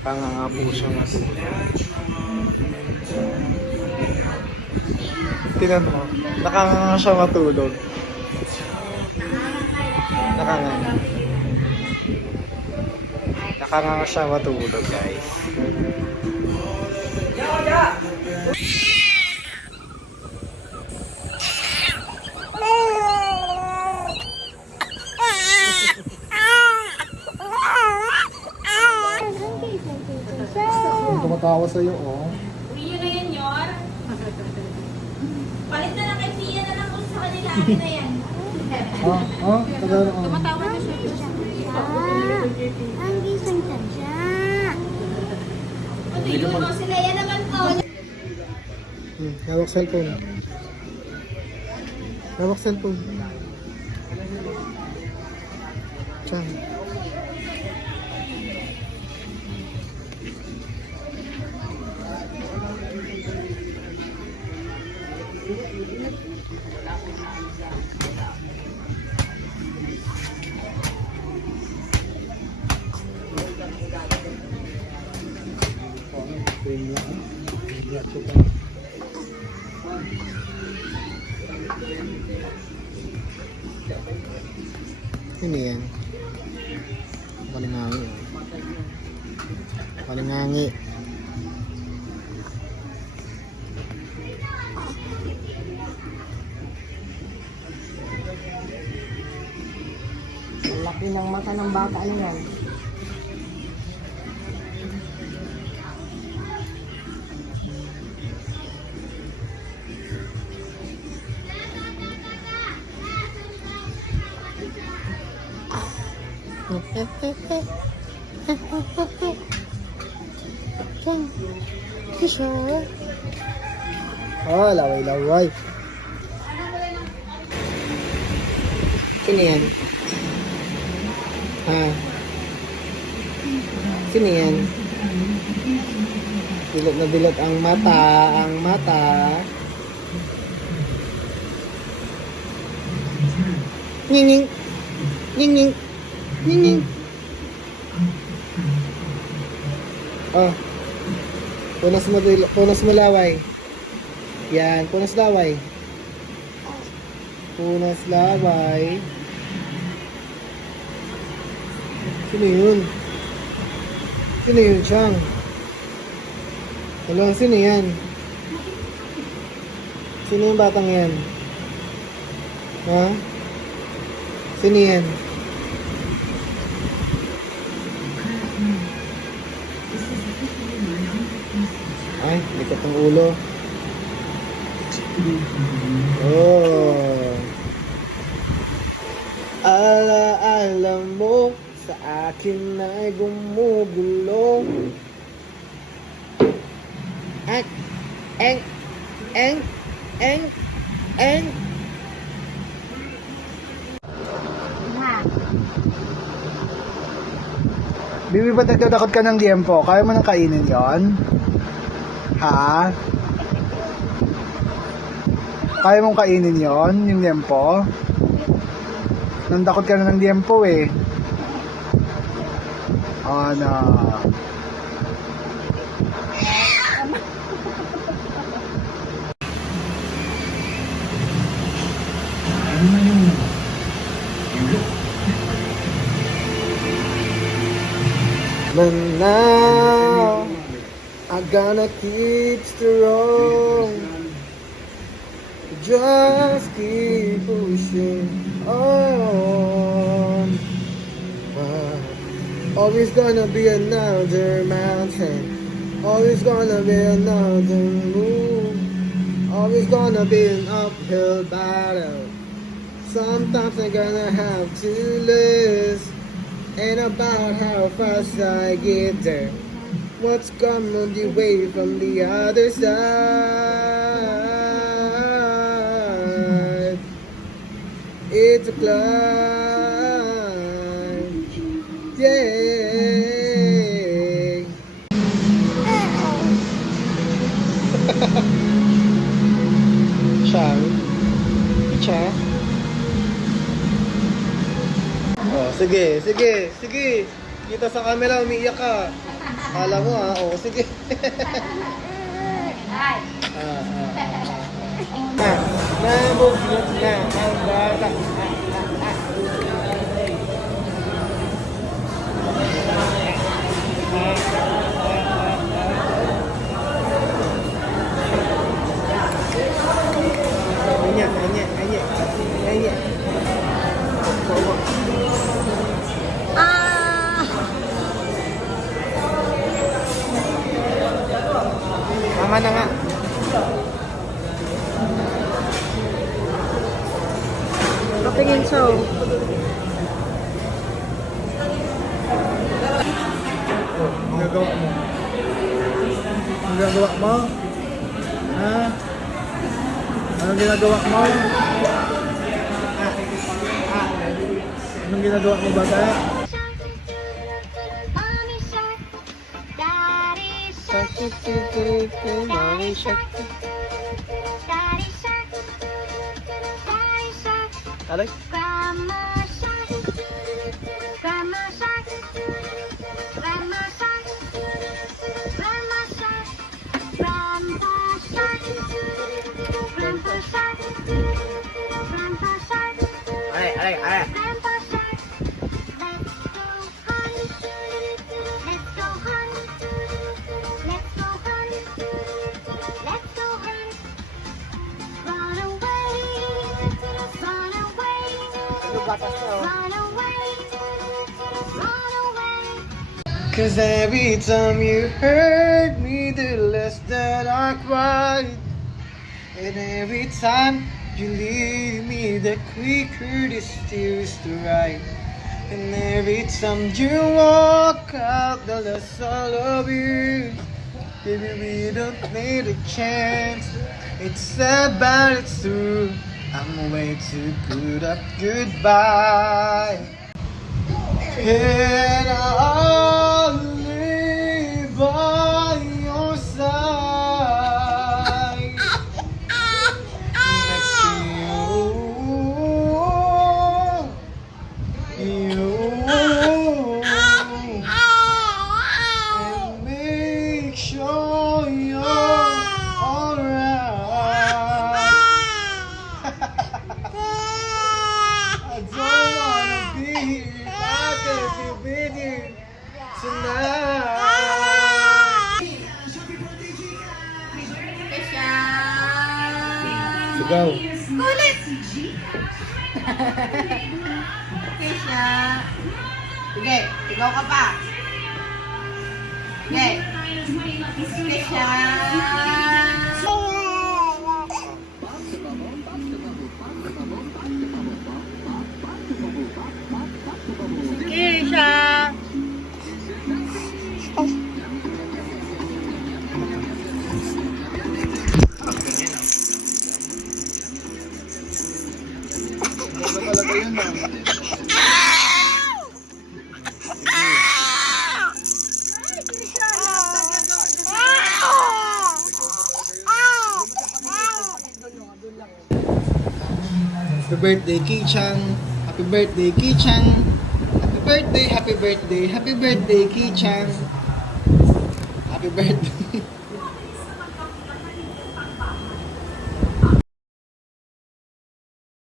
Nakanganga po siya matulog. Tingnan mo. Nakanganga siya matulog. Nakanganga. Nakanganga siya matulog, guys. Tumatawa sa'yo, oh. Rio na yan, Yor. Palit na lang kay Pia na lang kung sa kanila. Akin na yan. Tumatawa na siya. Ang gising ka dyan. Ito yun, o sila yan naman po. Hawak cellphone. Hawak cellphone. Diyan. Ini yan. Palingangi. Palingangi. Ang laki ng mata ng bata yan. Oh, laway-laway. Sino yan? Ha? Sino yan? Dilot na dilot ang mata, ang mata. Ning-ning. Ning-ning. Ning-ning. Oh. Punas mo laway. Yan, punas laway. Punas laway. Sino yun? Sino yun, Chang? Hello, sino yan? Sino yung batang yan? Ha? Sino yan? Ay, likot ng ulo. Oh. Alam mo, sa akin ay gumugulo. Eng. Bibi, ba't nagdadakot ka ng liempo? Kaya mo nang kainin yon? Ha? Kaya mong kainin yon, yung liempo? Nandakot ka na ng liempo eh. Ano? But now I gotta keep strong. Just keep pushing on. Always gonna be another mountain. Always gonna be another move. Always gonna be an uphill battle. Sometimes I'm gonna have to lose. And about how fast I get there. What's coming the way from the other side? It's a climb. Yeah. Siya. Oh, sige. Kita sa camera, umiiyak ka. Kala mo ha? Oo, sige. Ay. Nabugyot na ang bata. Anya. Ah! Tama na nga. Kapingin show. Ang gagawa mo? Ang gagawa mo? Ha? Anong ginagawa mo? Anong ginagawa mo ba tayo? Mommy shark. Alay? Alay. Cause every time you hurt me, the less that I cried. And every time you leave me, the quicker this tears to ride. And every time you walk out, the less I love you. Baby, we don't need a chance. It's sad, but it's true. I'm way too good at goodbye. And I'll live by your side. Next to you. And make sure you're alright. I don't wanna be here. I could be with you tonight. Sigaw. Kulit! Kisha! Sige, sigaw ka pa. Sige. Kisha! Kisha! Ano talaga yun ah? Happy birthday, Ki-chan. Happy birthday, Ki-chan. Happy birthday, Ki-chan. Happy birthday.